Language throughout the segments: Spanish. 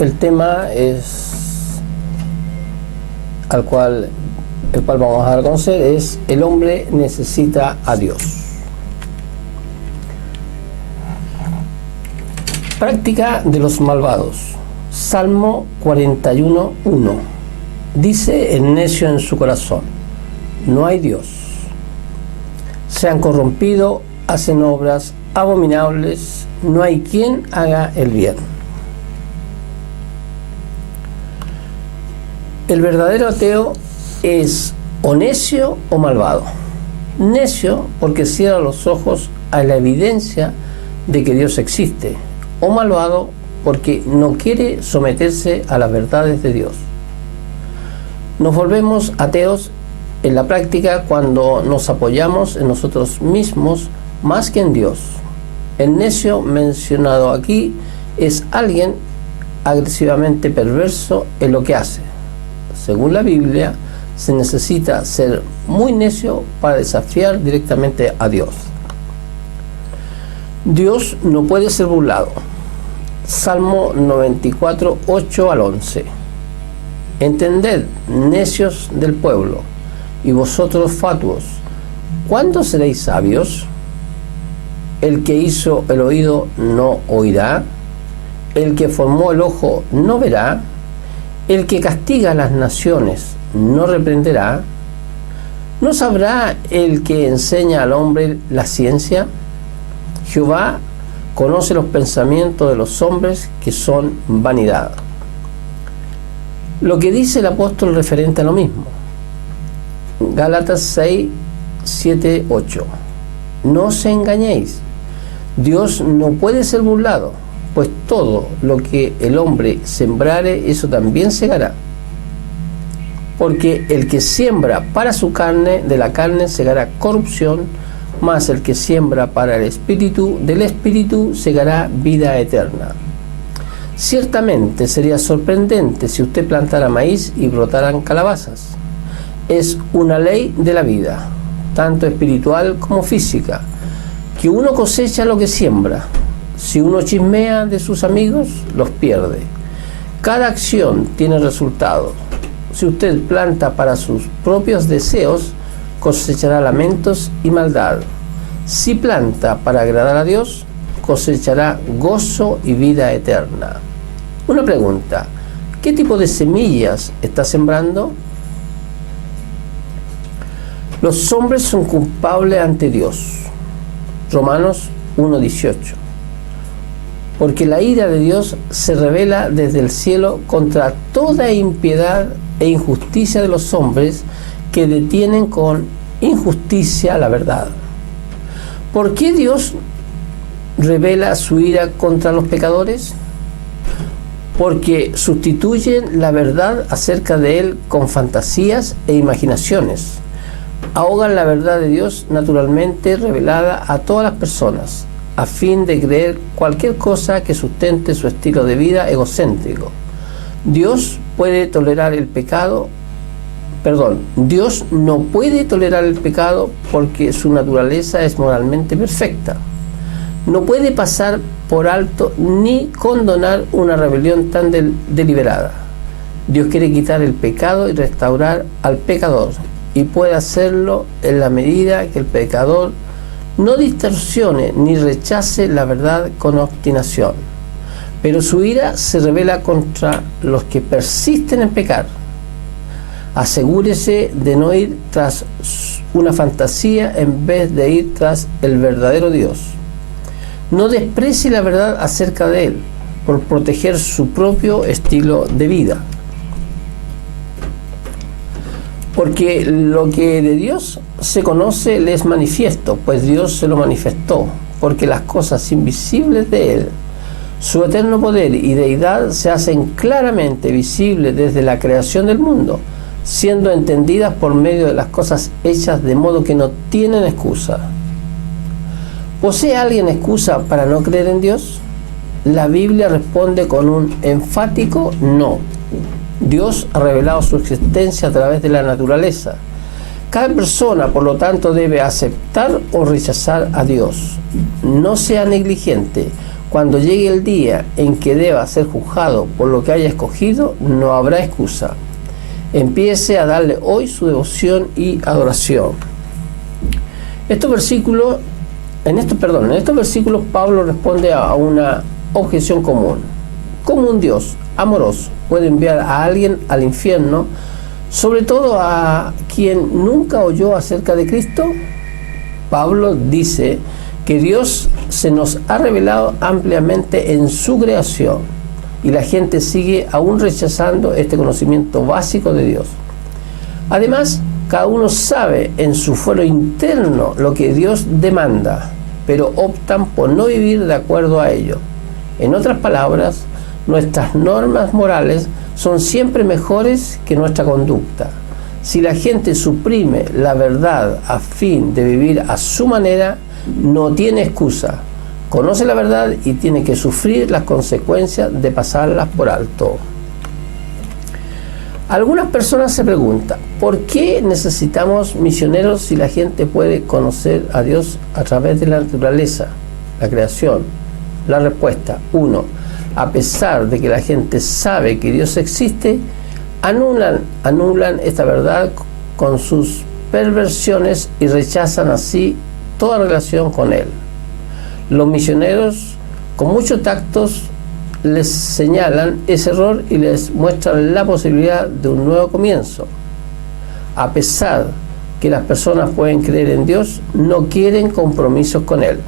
El tema el cual vamos a dar a conocer es: el hombre necesita a Dios. Práctica de los malvados. Salmo 41:1. Dice el necio en su corazón: no hay Dios. Se han corrompido, hacen obras abominables, no hay quien haga el bien. El verdadero ateo es o necio o malvado. Necio porque cierra los ojos a la evidencia de que Dios existe, o malvado porque no quiere someterse a las verdades de Dios. Nos volvemos ateos en la práctica cuando nos apoyamos en nosotros mismos más que en Dios. El necio mencionado aquí es alguien agresivamente perverso en lo que hace. Según la Biblia, se necesita ser muy necio para desafiar directamente a Dios. Dios no puede ser burlado. Salmo 94, 8 al 11. Entended, necios del pueblo, y vosotros fatuos, ¿cuándo seréis sabios? El que hizo el oído no oirá, el que formó el ojo no verá, el que castiga a las naciones no reprenderá. ¿No sabrá el que enseña al hombre la ciencia? Jehová conoce los pensamientos de los hombres, que son vanidad. Lo que dice el apóstol referente a lo mismo. Gálatas 6, 7, 8. No os engañéis, Dios no puede ser burlado, pues todo lo que el hombre sembrare, eso también segará. Porque el que siembra para su carne, de la carne segará corrupción, mas el que siembra para el Espíritu, del Espíritu segará vida eterna. Ciertamente sería sorprendente si usted plantara maíz y brotaran calabazas. Es una ley de la vida, tanto espiritual como física, que uno cosecha lo que siembra. Si uno chismea de sus amigos, los pierde. Cada acción tiene resultados. Si usted planta para sus propios deseos, cosechará lamentos y maldad. Si planta para agradar a Dios, cosechará gozo y vida eterna. Una pregunta: ¿qué tipo de semillas está sembrando? Los hombres son culpables ante Dios. Romanos 1:18. Porque la ira de Dios se revela desde el cielo contra toda impiedad e injusticia de los hombres que detienen con injusticia la verdad. ¿Por qué Dios revela su ira contra los pecadores? Porque sustituyen la verdad acerca de Él con fantasías e imaginaciones. Ahogan la verdad de Dios naturalmente revelada a todas las personas, a fin de creer cualquier cosa que sustente su estilo de vida egocéntrico. Dios no puede tolerar el pecado porque su naturaleza es moralmente perfecta. No puede pasar por alto ni condonar una rebelión tan deliberada. Dios quiere quitar el pecado y restaurar al pecador, y puede hacerlo en la medida que el pecador no distorsione ni rechace la verdad con obstinación. Pero su ira se revela contra los que persisten en pecar. Asegúrese de no ir tras una fantasía en vez de ir tras el verdadero Dios. No desprecie la verdad acerca de Él por proteger su propio estilo de vida. Porque lo que de Dios se conoce le es manifiesto, pues Dios se lo manifestó, porque las cosas invisibles de Él, su eterno poder y deidad, se hacen claramente visibles desde la creación del mundo, siendo entendidas por medio de las cosas hechas, de modo que no tienen excusa. ¿Posee alguien excusa para no creer en Dios? La Biblia responde con un enfático no. Dios ha revelado su existencia a través de la naturaleza. Cada persona, por lo tanto, debe aceptar o rechazar a Dios. No sea negligente. Cuando llegue el día en que deba ser juzgado por lo que haya escogido, no habrá excusa. Empiece a darle hoy su devoción y adoración. En estos versículos Pablo responde a una objeción común. ¿Cómo un Dios amoroso puede enviar a alguien al infierno, sobre todo a quien nunca oyó acerca de Cristo? Pablo dice que Dios se nos ha revelado ampliamente en su creación y la gente sigue aún rechazando este conocimiento básico de Dios. Además, cada uno sabe en su fuero interno lo que Dios demanda, pero optan por no vivir de acuerdo a ello. En otras palabras, nuestras normas morales son siempre mejores que nuestra conducta. Si la gente suprime la verdad a fin de vivir a su manera, no tiene excusa. Conoce la verdad y tiene que sufrir las consecuencias de pasarlas por alto. Algunas personas se preguntan, ¿por qué necesitamos misioneros si la gente puede conocer a Dios a través de la naturaleza, la creación? La respuesta: 1. A pesar de que la gente sabe que Dios existe, anulan esta verdad con sus perversiones y rechazan así toda relación con Él. Los misioneros, con muchos tactos, les señalan ese error y les muestran la posibilidad de un nuevo comienzo. A pesar que las personas pueden creer en Dios, no quieren compromisos con Él.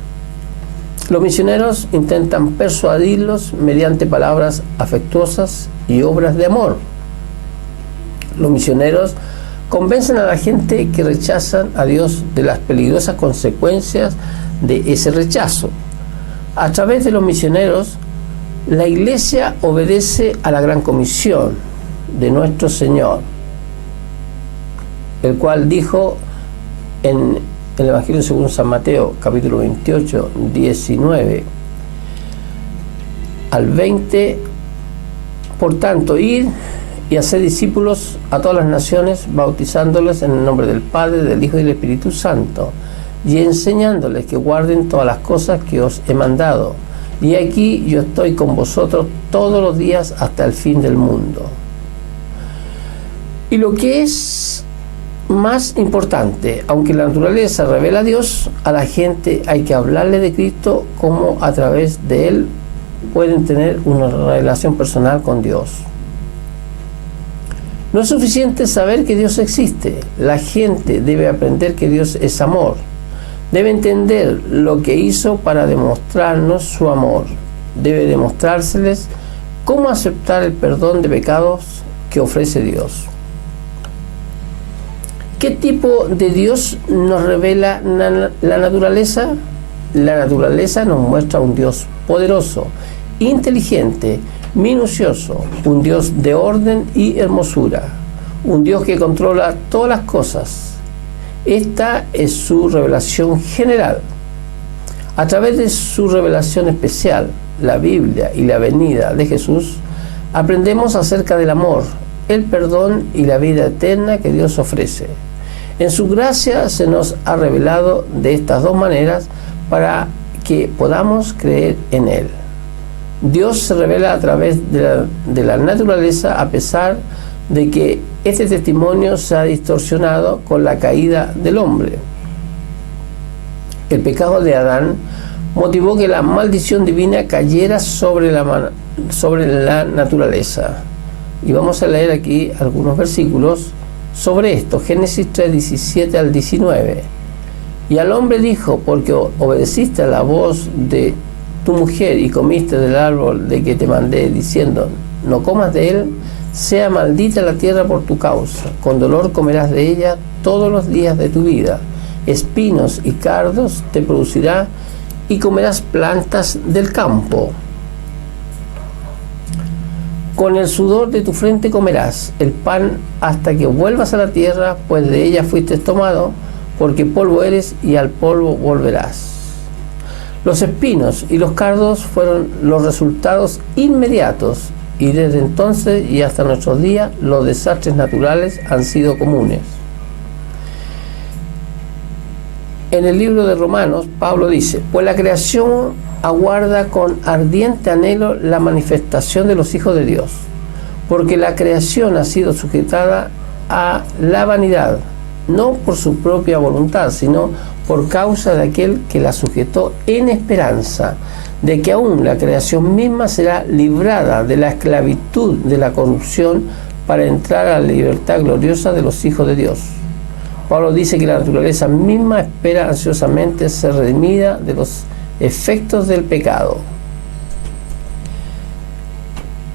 Los misioneros intentan persuadirlos mediante palabras afectuosas y obras de amor. Los misioneros convencen a la gente que rechazan a Dios de las peligrosas consecuencias de ese rechazo. A través de los misioneros, la Iglesia obedece a la gran comisión de nuestro Señor, el cual dijo en el Evangelio según San Mateo, capítulo 28, 19 al 20: por tanto, id y hacer discípulos a todas las naciones, bautizándoles en el nombre del Padre, del Hijo y del Espíritu Santo, y enseñándoles que guarden todas las cosas que os he mandado. Y aquí yo estoy con vosotros todos los días hasta el fin del mundo. Y lo que es más importante, aunque la naturaleza revela a Dios, a la gente hay que hablarle de Cristo, como a través de Él pueden tener una relación personal con Dios. No es suficiente saber que Dios existe. La gente debe aprender que Dios es amor. Debe entender lo que hizo para demostrarnos su amor. Debe demostrárseles cómo aceptar el perdón de pecados que ofrece Dios. ¿Qué tipo de Dios nos revela la naturaleza? La naturaleza nos muestra un Dios poderoso, inteligente, minucioso, un Dios de orden y hermosura, un Dios que controla todas las cosas. Esta es su revelación general. A través de su revelación especial, la Biblia y la venida de Jesús, aprendemos acerca del amor, el perdón y la vida eterna que Dios ofrece. En su gracia se nos ha revelado de estas dos maneras para que podamos creer en Él. Dios se revela a través de la naturaleza, a pesar de que este testimonio se ha distorsionado con la caída del hombre. El pecado de Adán motivó que la maldición divina cayera sobre la naturaleza. Y vamos a leer aquí algunos versículos sobre esto. Génesis 3, 17 al 19. Y al hombre dijo: porque obedeciste a la voz de tu mujer y comiste del árbol de que te mandé, diciendo: no comas de él, sea maldita la tierra por tu causa, con dolor comerás de ella todos los días de tu vida, espinos y cardos te producirá, y comerás plantas del campo. Con el sudor de tu frente comerás el pan hasta que vuelvas a la tierra, pues de ella fuiste tomado, porque polvo eres y al polvo volverás. Los espinos y los cardos fueron los resultados inmediatos, y desde entonces y hasta nuestros días los desastres naturales han sido comunes. En el libro de Romanos, Pablo dice: pues la creación aguarda con ardiente anhelo la manifestación de los hijos de Dios, porque la creación ha sido sujetada a la vanidad, no por su propia voluntad, sino por causa de aquel que la sujetó, en esperanza de que aún la creación misma será librada de la esclavitud de la corrupción para entrar a la libertad gloriosa de los hijos de Dios. Pablo dice que la naturaleza misma espera ansiosamente ser redimida de los efectos del pecado.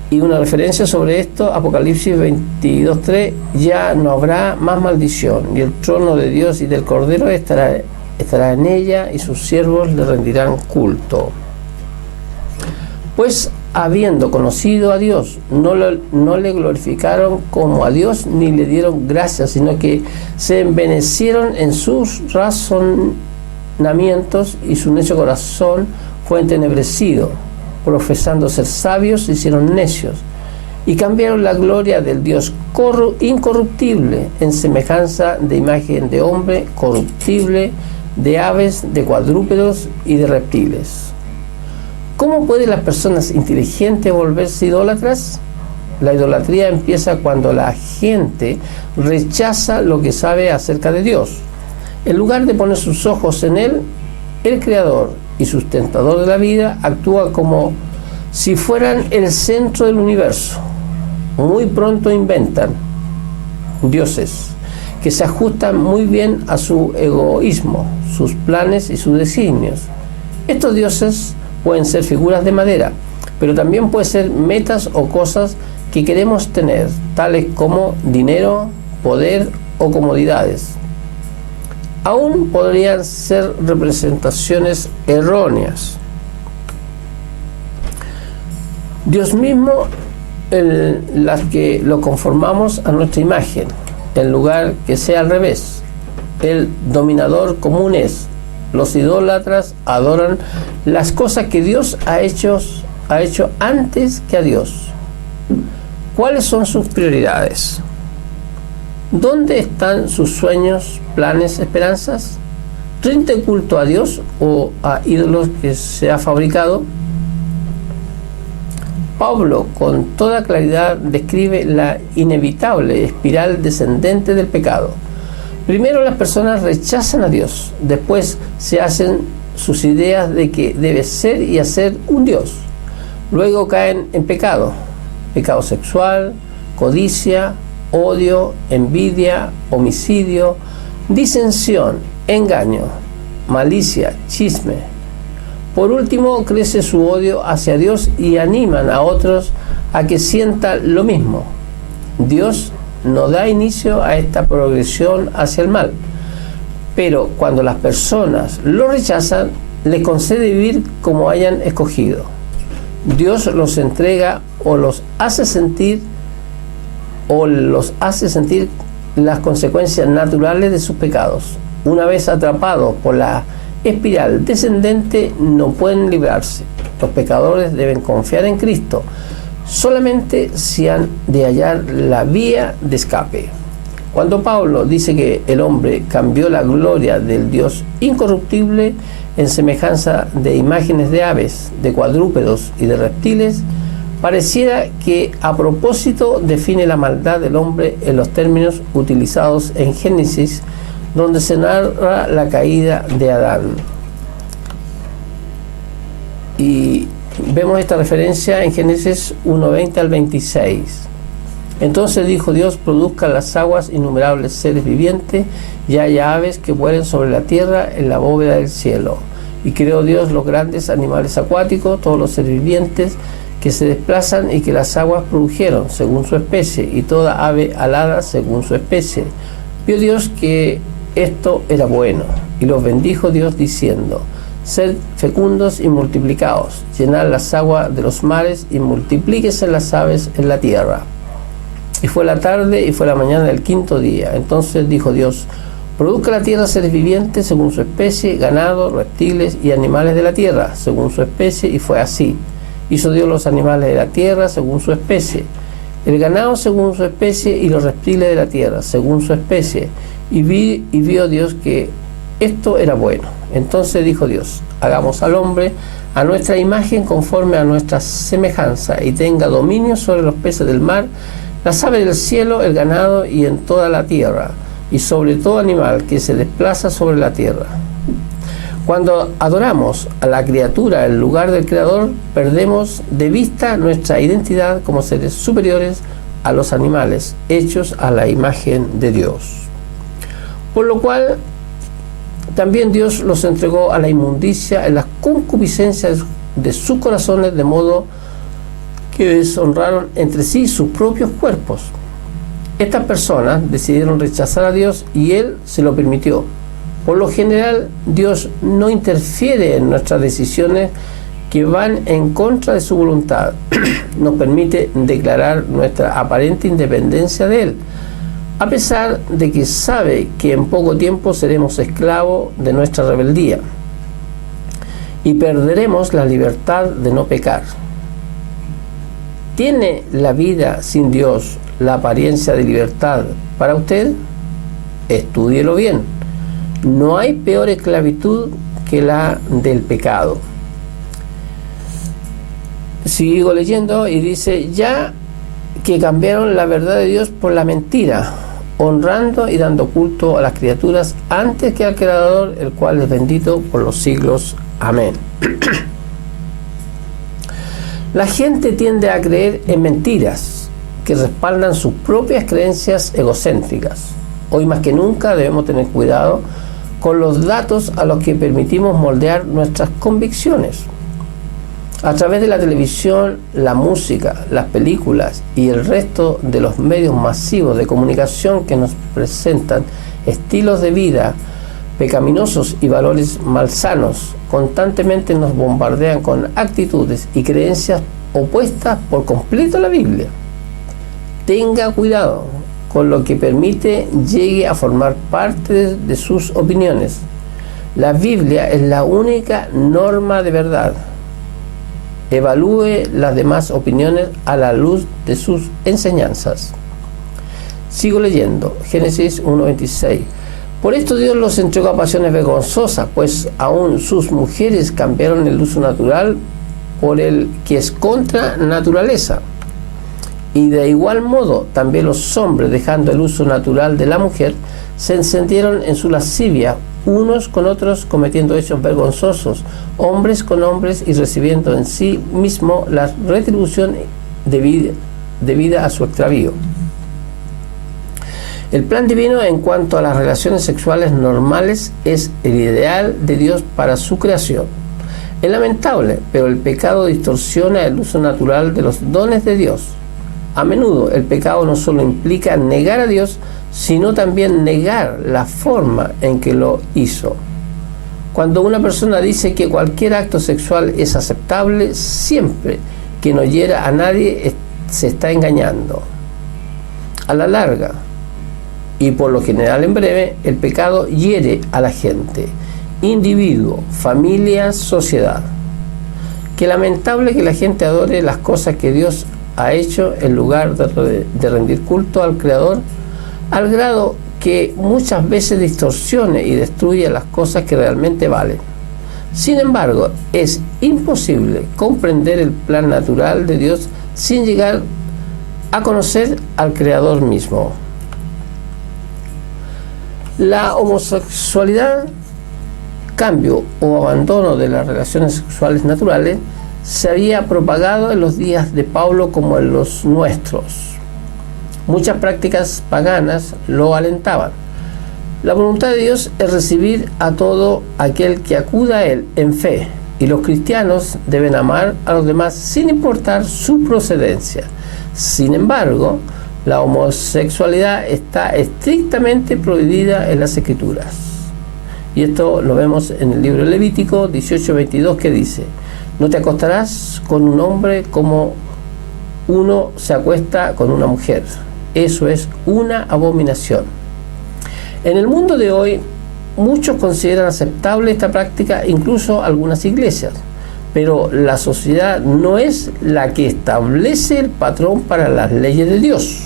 Y una referencia sobre esto, Apocalipsis 22:3, ya no habrá más maldición, y el trono de Dios y del Cordero estará en ella, y sus siervos le rendirán culto. Pues habiendo conocido a Dios, no le glorificaron como a Dios ni le dieron gracias, sino que se envanecieron en sus razonamientos, y su necio corazón fue entenebrecido. Profesando ser sabios, se hicieron necios, y cambiaron la gloria del Dios incorruptible en semejanza de imagen de hombre corruptible, de aves, de cuadrúpedos y de reptiles. ¿Cómo pueden las personas inteligentes volverse idólatras? La idolatría empieza cuando la gente rechaza lo que sabe acerca de Dios. En lugar de poner sus ojos en Él, el Creador y sustentador de la vida, actúa como si fueran el centro del universo. Muy pronto inventan dioses que se ajustan muy bien a su egoísmo, sus planes y sus designios. Estos dioses pueden ser figuras de madera, pero también pueden ser metas o cosas que queremos tener, tales como dinero, poder o comodidades. Aún podrían ser representaciones erróneas. Dios mismo, las que lo conformamos a nuestra imagen, en lugar que sea al revés. El dominador común es: los idólatras adoran las cosas que Dios ha hecho antes que a Dios. ¿Cuáles son sus prioridades? ¿Dónde están sus sueños, planes, esperanzas? ¿Rinde culto a Dios o a ídolos que se ha fabricado? Pablo con toda claridad describe la inevitable espiral descendente del pecado. Primero las personas rechazan a Dios, después se hacen sus ideas de que debe ser y hacer un Dios. Luego caen en pecado sexual, codicia, odio, envidia, homicidio, disensión, engaño, malicia, chisme. Por último, crece su odio hacia Dios y animan a otros a que sientan lo mismo. Dios no da inicio a esta progresión hacia el mal, pero cuando las personas lo rechazan, les concede vivir como hayan escogido. Dios los entrega o los hace sentir las consecuencias naturales de sus pecados. Una vez atrapados por la espiral descendente, no pueden librarse. Los pecadores deben confiar en Cristo, solamente si han de hallar la vía de escape. Cuando Pablo dice que el hombre cambió la gloria del Dios incorruptible en semejanza de imágenes de aves, de cuadrúpedos y de reptiles, pareciera que a propósito define la maldad del hombre en los términos utilizados en Génesis, donde se narra la caída de Adán. Y vemos esta referencia en Génesis 1:20 al 26. Entonces dijo Dios: produzcan las aguas innumerables seres vivientes, y haya aves que vuelen sobre la tierra en la bóveda del cielo. Y creó Dios los grandes animales acuáticos, todos los seres vivientes que se desplazan y que las aguas produjeron según su especie, y toda ave alada según su especie. Vio Dios que esto era bueno, y los bendijo Dios diciendo: sed fecundos y multiplicaos, llenad las aguas de los mares y multiplíquese las aves en la tierra. Y fue la tarde y fue la mañana del quinto día. Entonces dijo Dios: produzca la tierra seres vivientes según su especie, ganado, reptiles y animales de la tierra según su especie, y fue así. Hizo Dios los animales de la tierra según su especie, el ganado según su especie y los reptiles de la tierra según su especie. Y vio Dios que esto era bueno. Entonces dijo Dios: hagamos al hombre a nuestra imagen conforme a nuestra semejanza, y tenga dominio sobre los peces del mar, las aves del cielo, el ganado y en toda la tierra, y sobre todo animal que se desplaza sobre la tierra. Cuando adoramos a la criatura en lugar del Creador, perdemos de vista nuestra identidad como seres superiores a los animales, hechos a la imagen de Dios. Por lo cual, también Dios los entregó a la inmundicia en las concupiscencias de sus corazones, de modo que deshonraron entre sí sus propios cuerpos. Estas personas decidieron rechazar a Dios y Él se lo permitió. Por lo general, Dios no interfiere en nuestras decisiones que van en contra de su voluntad. Nos permite declarar nuestra aparente independencia de Él, a pesar de que sabe que en poco tiempo seremos esclavos de nuestra rebeldía y perderemos la libertad de no pecar. ¿Tiene la vida sin Dios la apariencia de libertad para usted? Estúdielo bien. No hay peor esclavitud que la del pecado. Sigo leyendo y dice: ya que cambiaron la verdad de Dios por la mentira, honrando y dando culto a las criaturas antes que al Creador, el cual es bendito por los siglos. Amén. La gente tiende a creer en mentiras que respaldan sus propias creencias egocéntricas. Hoy más que nunca debemos tener cuidado con los datos a los que permitimos moldear nuestras convicciones. A través de la televisión, la música, las películas y el resto de los medios masivos de comunicación que nos presentan estilos de vida pecaminosos y valores malsanos, constantemente nos bombardean con actitudes y creencias opuestas por completo a la Biblia. Tenga cuidado con lo que permite llegue a formar parte de sus opiniones. La Biblia es la única norma de verdad. Evalúe las demás opiniones a la luz de sus enseñanzas. Sigo leyendo, Génesis 1:26. Por esto Dios los entregó a pasiones vergonzosas, pues aún sus mujeres cambiaron el uso natural por el que es contra naturaleza. Y de igual modo, también los hombres, dejando el uso natural de la mujer, se encendieron en su lascivia, unos con otros, cometiendo hechos vergonzosos, hombres con hombres, y recibiendo en sí mismo la retribución debida a su extravío. El plan divino en cuanto a las relaciones sexuales normales es el ideal de Dios para su creación. Es lamentable, pero el pecado distorsiona el uso natural de los dones de Dios. A menudo el pecado no solo implica negar a Dios, sino también negar la forma en que lo hizo. Cuando una persona dice que cualquier acto sexual es aceptable, siempre que no hiera a nadie, se está engañando. A la larga, y por lo general en breve, el pecado hiere a la gente, individuo, familia, sociedad. Qué lamentable que la gente adore las cosas que Dios ha hecho en lugar de rendir culto al Creador, al grado que muchas veces distorsione y destruye las cosas que realmente valen. Sin embargo, es imposible comprender el plan natural de Dios sin llegar a conocer al Creador mismo. La homosexualidad, cambio o abandono de las relaciones sexuales naturales, se había propagado en los días de Pablo como en los nuestros. Muchas prácticas paganas lo alentaban. La voluntad de Dios es recibir a todo aquel que acuda a Él en fe, y los cristianos deben amar a los demás sin importar su procedencia. Sin embargo, la homosexualidad está estrictamente prohibida en las Escrituras. Y esto lo vemos en el libro de Levítico 18:22, que dice: no te acostarás con un hombre como uno se acuesta con una mujer. Eso es una abominación. En el mundo de hoy, muchos consideran aceptable esta práctica, incluso algunas iglesias. Pero la sociedad no es la que establece el patrón para las leyes de Dios.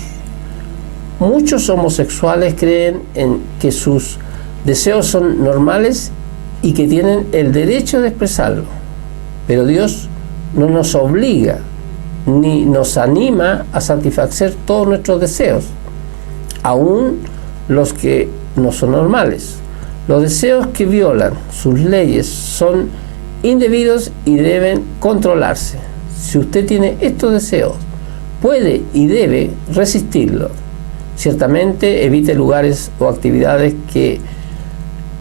Muchos homosexuales creen en que sus deseos son normales y que tienen el derecho de expresarlo. Pero Dios no nos obliga ni nos anima a satisfacer todos nuestros deseos, aun los que no son normales. Los deseos que violan sus leyes son indebidos y deben controlarse. Si usted tiene estos deseos, puede y debe resistirlos. Ciertamente evite lugares o actividades que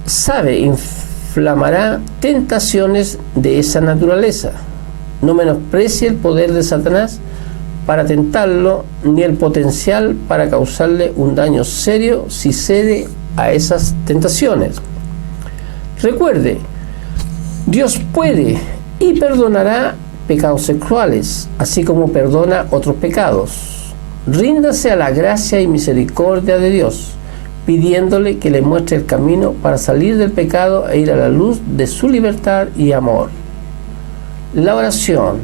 sabe inflamará tentaciones de esa naturaleza. No menosprecie el poder de Satanás para tentarlo, ni el potencial para causarle un daño serio si cede a esas tentaciones. Recuerde, Dios puede y perdonará pecados sexuales, así como perdona otros pecados. Ríndase a la gracia y misericordia de Dios, pidiéndole que le muestre el camino para salir del pecado e ir a la luz de su libertad y amor. La oración,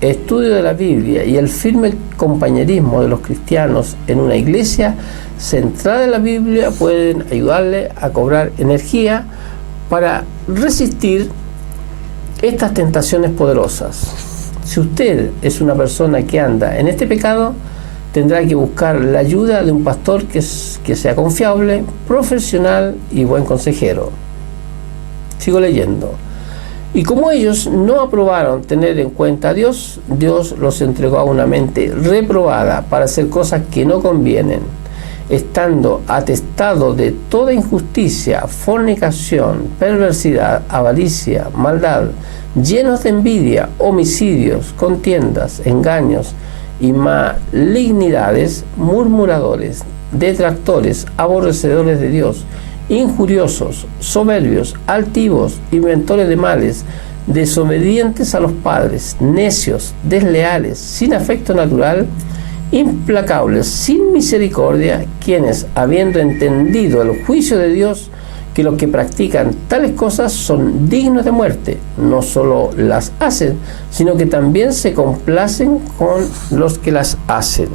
estudio de la Biblia y el firme compañerismo de los cristianos en una iglesia centrada en la Biblia pueden ayudarle a cobrar energía para resistir estas tentaciones poderosas. Si usted es una persona que anda en este pecado, tendrá que buscar la ayuda de un pastor que sea confiable, profesional y buen consejero. Sigo leyendo. Y como ellos no aprobaron tener en cuenta a Dios, Dios los entregó a una mente reprobada para hacer cosas que no convienen, estando atestados de toda injusticia, fornicación, perversidad, avaricia, maldad, llenos de envidia, homicidios, contiendas, engaños y malignidades, murmuradores, detractores, aborrecedores de Dios, injuriosos, soberbios, altivos, inventores de males, desobedientes a los padres, necios, desleales, sin afecto natural, implacables, sin misericordia, quienes, habiendo entendido el juicio de Dios, que los que practican tales cosas son dignos de muerte, no solo las hacen, sino que también se complacen con los que las hacen.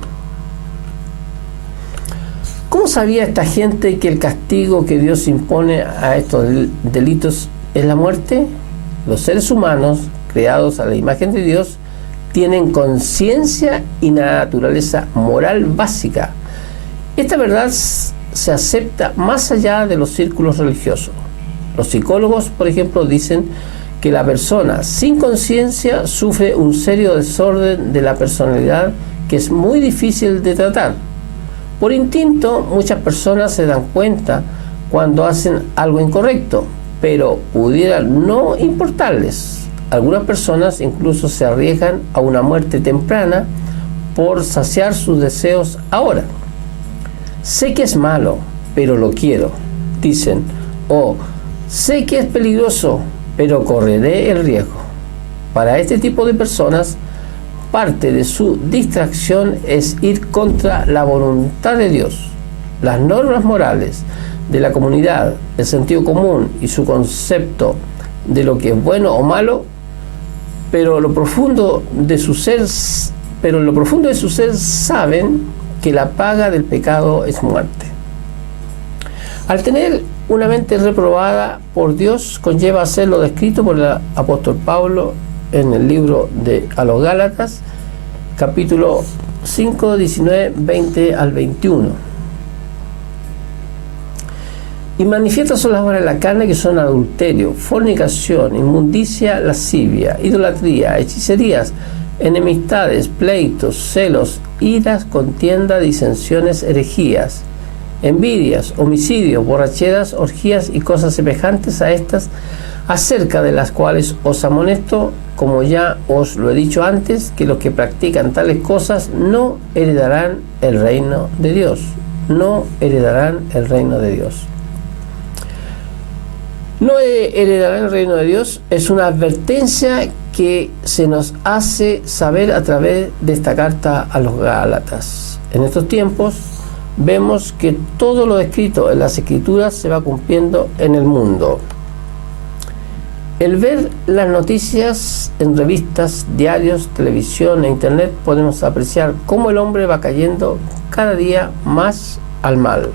¿Cómo sabía esta gente que el castigo que Dios impone a estos delitos es la muerte? Los seres humanos, creados a la imagen de Dios, tienen conciencia y naturaleza moral básica. Esta verdad se acepta más allá de los círculos religiosos. Los psicólogos, por ejemplo, dicen que la persona sin conciencia sufre un serio desorden de la personalidad que es muy difícil de tratar. Por instinto, muchas personas se dan cuenta cuando hacen algo incorrecto, pero pudiera no importarles. Algunas personas incluso se arriesgan a una muerte temprana por saciar sus deseos ahora. Sé que es malo, pero lo quiero, dicen. O sé que es peligroso, pero correré el riesgo. Para este tipo de personas, parte de su distracción es ir contra la voluntad de Dios, las normas morales de la comunidad, el sentido común y su concepto de lo que es bueno o malo, pero en lo profundo de su ser saben que la paga del pecado es muerte. Al tener una mente reprobada por Dios, conlleva hacer lo descrito por el apóstol Pablo en el libro a los Gálatas, capítulo 5, 19, 20 al 21. Y manifiestas son las obras de la carne, que son adulterio, fornicación, inmundicia, lascivia, idolatría, hechicerías, enemistades, pleitos, celos, iras, contienda, disensiones, herejías, envidias, homicidios, borracheras, orgías y cosas semejantes a estas, acerca de las cuales os amonesto, como ya os lo he dicho antes, que los que practican tales cosas no heredarán el reino de Dios. No heredarán el reino de Dios. No heredarán el reino de Dios es una advertencia que se nos hace saber a través de esta carta a los Gálatas. En estos tiempos vemos que todo lo escrito en las Escrituras se va cumpliendo en el mundo. El ver las noticias en revistas, diarios, televisión e internet, podemos apreciar cómo el hombre va cayendo cada día más al mal.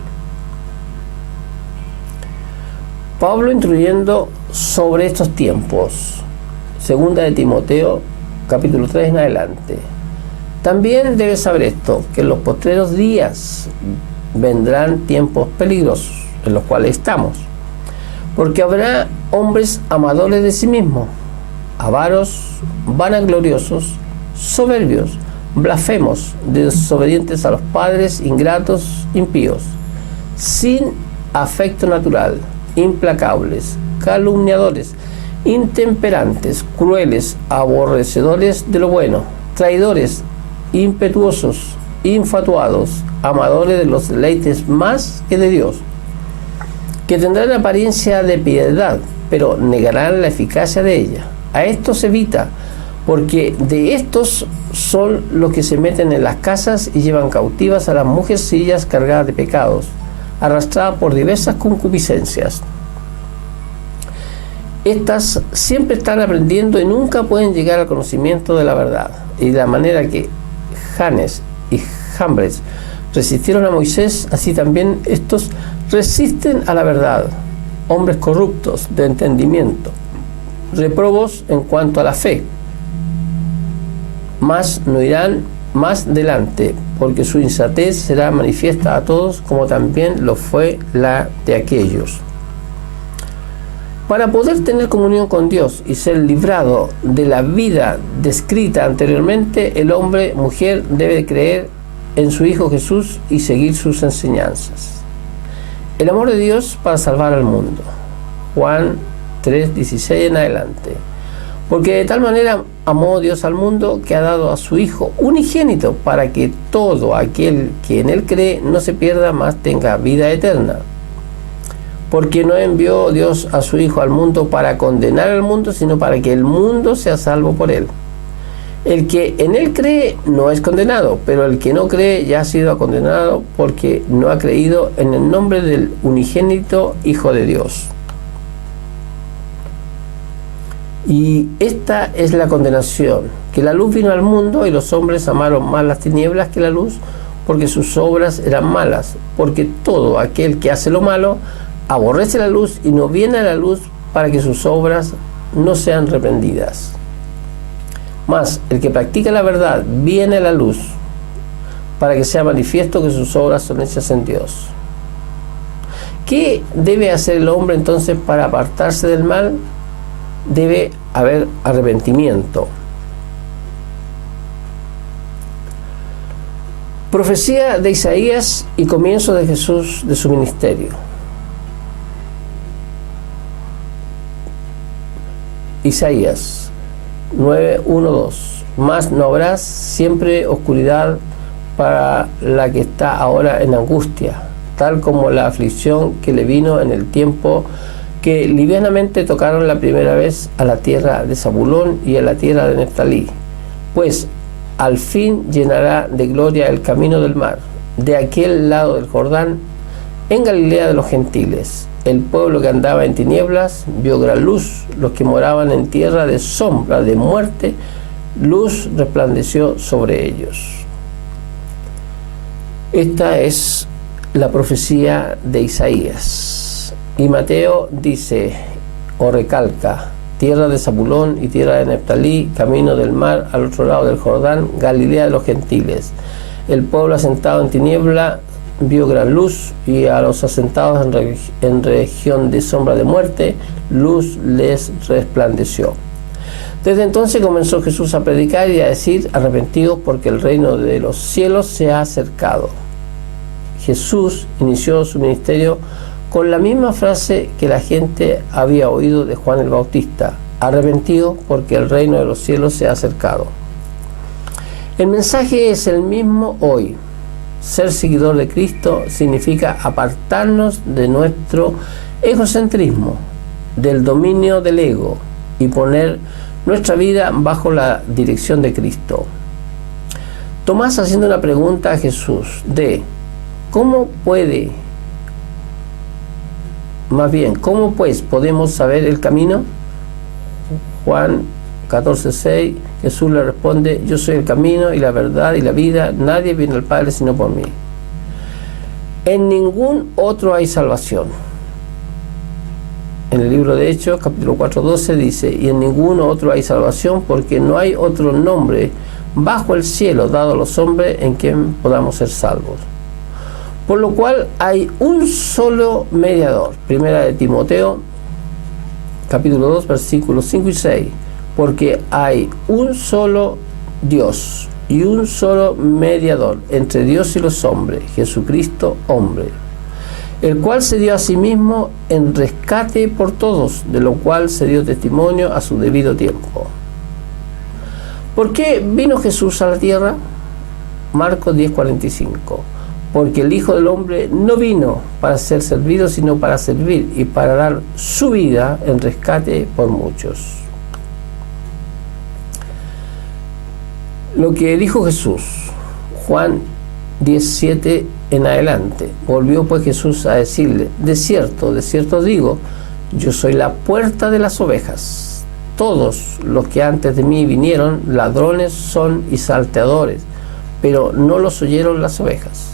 Pablo, instruyendo sobre estos tiempos, Segunda de Timoteo, capítulo 3 en adelante. También debes saber esto, que en los postreros días vendrán tiempos peligrosos, en los cuales estamos. Porque habrá hombres amadores de sí mismos, avaros, vanagloriosos, soberbios, blasfemos, desobedientes a los padres, ingratos, impíos, sin afecto natural, implacables, calumniadores, intemperantes, crueles, aborrecedores de lo bueno, traidores, impetuosos, infatuados, amadores de los deleites más que de Dios, que tendrán apariencia de piedad, pero negarán la eficacia de ella. A estos evita, porque de estos son los que se meten en las casas y llevan cautivas a las mujercillas cargadas de pecados, arrastradas por diversas concupiscencias. Estas siempre están aprendiendo y nunca pueden llegar al conocimiento de la verdad. Y de la manera que Janes y Jambres resistieron a Moisés, así también estos resisten a la verdad, hombres corruptos de entendimiento, reprobos en cuanto a la fe, mas no irán más delante, porque su insensatez será manifiesta a todos, como también lo fue la de aquellos. Para poder tener comunión con Dios y ser librado de la vida descrita anteriormente, el hombre, mujer, debe creer en su Hijo Jesús y seguir sus enseñanzas. El amor de Dios para salvar al mundo. Juan 3:16 en adelante. Porque de tal manera amó Dios al mundo que ha dado a su Hijo unigénito para que todo aquel que en Él cree no se pierda, mas tenga vida eterna. Porque no envió Dios a su Hijo al mundo para condenar al mundo, sino para que el mundo sea salvo por Él. El que en Él cree no es condenado, pero el que no cree ya ha sido condenado porque no ha creído en el nombre del unigénito Hijo de Dios. Y esta es la condenación, que la luz vino al mundo y los hombres amaron más las tinieblas que la luz, porque sus obras eran malas. Porque todo aquel que hace lo malo aborrece la luz y no viene a la luz para que sus obras no sean reprendidas. Mas el que practica la verdad viene a la luz para que sea manifiesto que sus obras son hechas en Dios. ¿Qué debe hacer el hombre entonces para apartarse del mal? Debe haber arrepentimiento. Profecía de Isaías y comienzo de Jesús de su ministerio. Isaías 9:1-2. Mas no habrá siempre oscuridad para la que está ahora en angustia, tal como la aflicción que le vino en el tiempo que livianamente tocaron la primera vez a la tierra de Zabulón y a la tierra de Neftalí, pues al fin llenará de gloria el camino del mar, de aquel lado del Jordán, en Galilea de los gentiles. El pueblo que andaba en tinieblas vio gran luz, los que moraban en tierra de sombra de muerte, luz resplandeció sobre ellos. Esta es la profecía de Isaías. Y Mateo dice, o recalca, tierra de Zabulón y tierra de Neftalí, camino del mar al otro lado del Jordán, Galilea de los gentiles. El pueblo asentado en tiniebla vio gran luz, y a los asentados en región de sombra de muerte, luz les resplandeció. Desde entonces comenzó Jesús a predicar y a decir, arrepentidos porque el reino de los cielos se ha acercado. Jesús inició su ministerio con la misma frase que la gente había oído de Juan el Bautista, arrepentidos porque el reino de los cielos se ha acercado. El mensaje es el mismo hoy. Ser seguidor de Cristo significa apartarnos de nuestro egocentrismo, del dominio del ego, y poner nuestra vida bajo la dirección de Cristo. Tomás haciendo una pregunta a Jesús de ¿cómo pues podemos saber el camino? Juan 14:6, Jesús le responde, yo soy el camino y la verdad y la vida, nadie viene al Padre sino por mí. En ningún otro hay salvación. En el libro de Hechos, capítulo 4:12 dice: y en ninguno otro hay salvación, porque no hay otro nombre bajo el cielo dado a los hombres en quien podamos ser salvos. Por lo cual hay un solo mediador. Primera de Timoteo, capítulo 2, versículos 5 y 6. Porque hay un solo Dios y un solo mediador entre Dios y los hombres, Jesucristo hombre, el cual se dio a sí mismo en rescate por todos, de lo cual se dio testimonio a su debido tiempo. ¿Por qué vino Jesús a la tierra? Marcos 10:45. Porque el Hijo del Hombre no vino para ser servido, sino para servir y para dar su vida en rescate por muchos. Lo que dijo Jesús, Juan 17 en adelante, volvió pues Jesús a decirle: de cierto os digo, yo soy la puerta de las ovejas. Todos los que antes de mí vinieron, ladrones son y salteadores, pero no los oyeron las ovejas.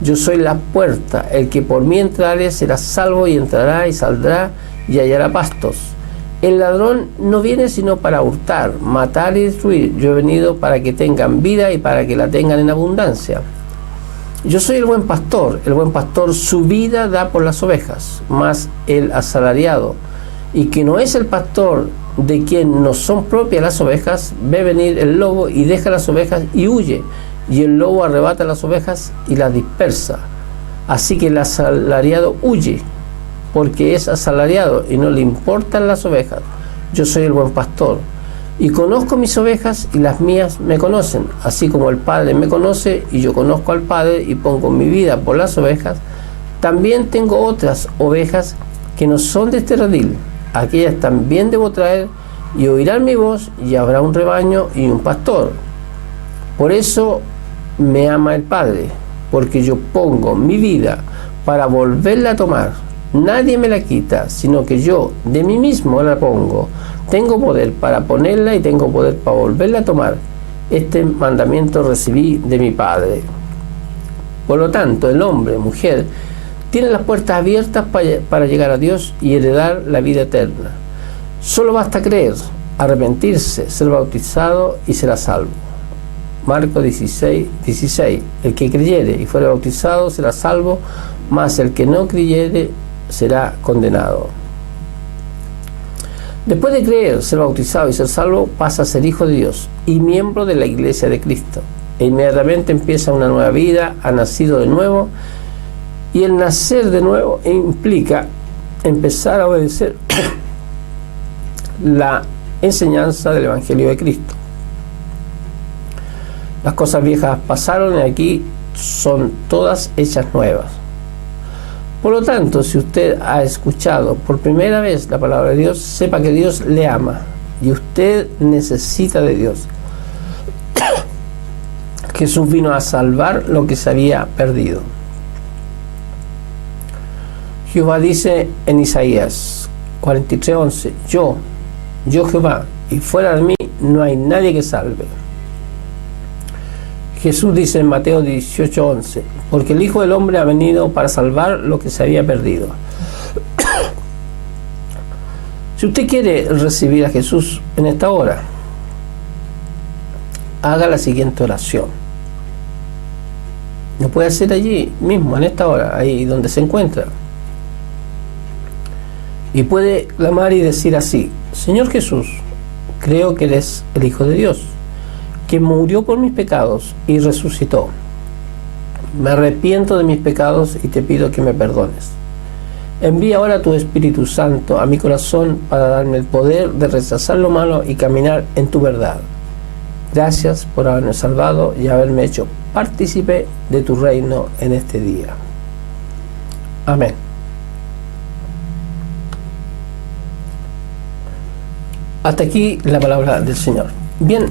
Yo soy la puerta, el que por mí entrare será salvo, y entrará y saldrá y hallará pastos. El ladrón no viene sino para hurtar, matar y destruir. Yo he venido para que tengan vida y para que la tengan en abundancia. Yo soy el buen pastor su vida da por las ovejas, mas el asalariado, y que no es el pastor de quien no son propias las ovejas, ve venir el lobo y deja las ovejas y huye, y el lobo arrebata las ovejas y las dispersa. Así que el asalariado huye, porque es asalariado y no le importan las ovejas. Yo soy el buen pastor, y conozco mis ovejas, y las mías me conocen, así como el Padre me conoce, y yo conozco al Padre, y pongo mi vida por las ovejas. También tengo otras ovejas que no son de este redil, aquellas también debo traer, y oirán mi voz, y habrá un rebaño y un pastor. Por eso me ama el Padre, porque yo pongo mi vida para volverla a tomar. Nadie me la quita, sino que yo de mí mismo la pongo. Tengo poder para ponerla y tengo poder para volverla a tomar. Este mandamiento recibí de mi Padre. Por lo tanto, el hombre, mujer, tiene las puertas abiertas para llegar a Dios y heredar la vida eterna. Solo basta creer, arrepentirse, ser bautizado y será salvo. Marcos 16:16. El que creyere y fuere bautizado será salvo, mas el que no creyere será condenado. Después de creer, ser bautizado y ser salvo, pasa a ser hijo de Dios y miembro de la Iglesia de Cristo. E inmediatamente empieza una nueva vida, ha nacido de nuevo, y el nacer de nuevo implica empezar a obedecer la enseñanza del Evangelio de Cristo. Las cosas viejas pasaron y aquí son todas hechas nuevas. Por lo tanto, si usted ha escuchado por primera vez la palabra de Dios, sepa que Dios le ama y usted necesita de Dios. Jesús vino a salvar lo que se había perdido. Jehová dice en Isaías 43:11: Yo Jehová, y fuera de mí no hay nadie que salve. Jesús dice en Mateo 18:11: porque el Hijo del Hombre ha venido para salvar lo que se había perdido. Si usted quiere recibir a Jesús en esta hora, haga la siguiente oración. Lo puede hacer allí mismo, en esta hora, ahí donde se encuentra. Y puede clamar y decir así: Señor Jesús, creo que eres el Hijo de Dios, que murió por mis pecados y resucitó. Me arrepiento de mis pecados y te pido que me perdones. Envía ahora tu Espíritu Santo a mi corazón para darme el poder de rechazar lo malo y caminar en tu verdad. Gracias por haberme salvado y haberme hecho partícipe de tu reino en este día. Amén. Hasta aquí la palabra del Señor. Bien,